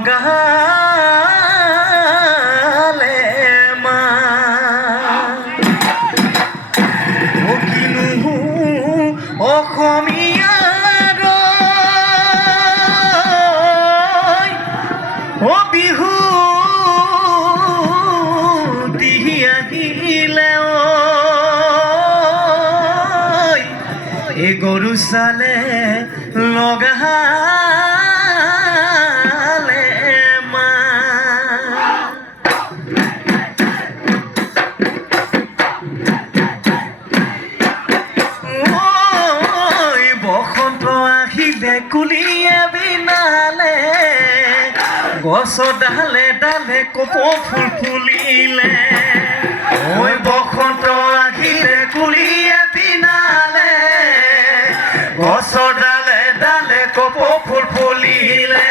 লগালে মা কিনো অসমীয়াৰ ও বিহু দি আহিলে এই গৰু চালে লগালে মা বসন্ত আহিলে কুলিয়ে বিনালে গছ ডালে ডালে কপৌ ফুল ফুলিলে ঐ বসন্ত আহিলে কুলিয়ে বিনালে গছ ডালে ডালে কপৌ ফুল ফুলিলে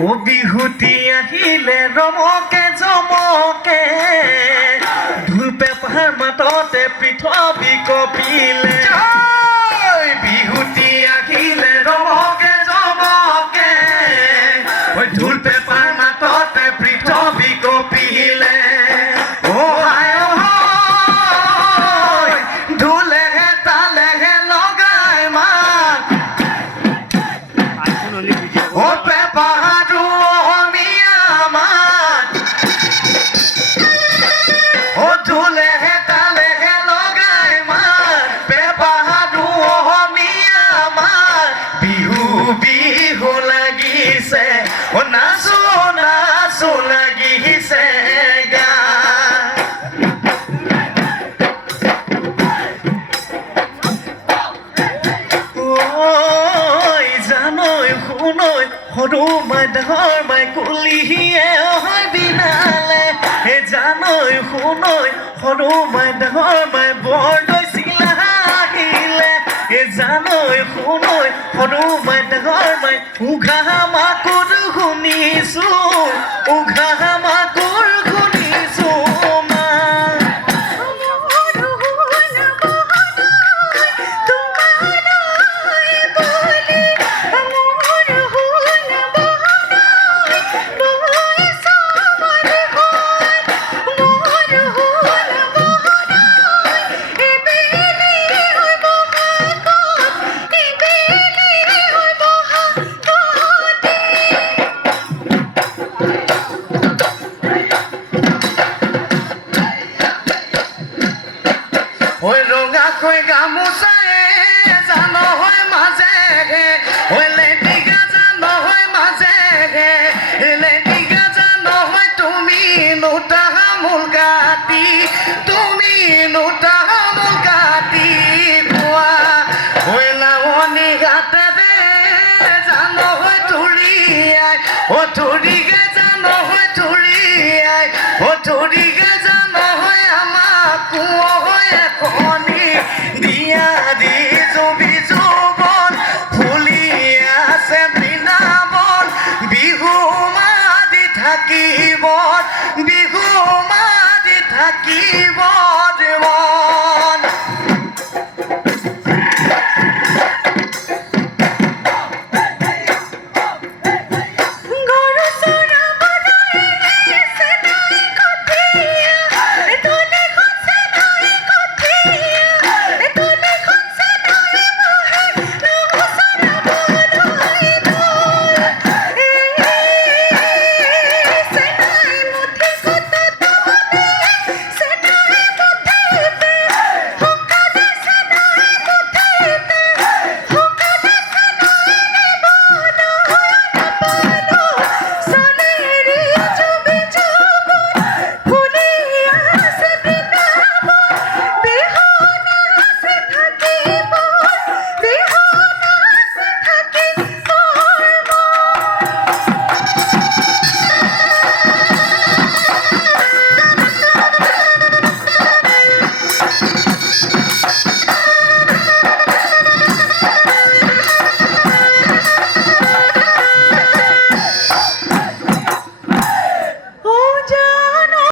ও বিহুতি আহিলে ৰমকে জমকে ঢোল পেঁপাৰ মাততে পৃথিৱী কঁপিলে বিহুতি আহিলে ৰমকে জমকে ঢোল পেঁপাৰ মাততে পৃথিৱী কঁপিলে বিহু লাগিছে ও নাচো নাচো লাগিছে গা ঐ জানৈ শুনৈ সৰু মাই ডাঙৰ মাই কুলিয়ে হয় বিনালে হে জানৈ শুনৈ সৰু মাই ডাঙৰ মাই বৰদৈ চিলা আহিলে হে জানৈ শুনৈ সৰু মাই ডাঙৰ মাই উঘা মাকুৰ শুনিছো উঘা মাকুৰ শুনিছো মা ঐ ৰঙাকৈ গামোচায়ে জান হয় মাজেৰে ঐ লেটিকা জান হয় মাজেৰে লেটিকা জান হয় তুমি নোটা মূল কাটি তুমি নোটা মূল কাটি কোৱা ঐ লাৱনী ঘাটেৰে জান হয় ধুৰিয়াই ও ধুৰিকে জান হয় ধুৰিয়াই ও ধুৰিকে জান হয় আমাক কোৱা কণী দিয়া দি জবি জবন ফুলি আছে বৃন্দাবন বিহু মাদি থাকিব বিহু মাদি থাকিব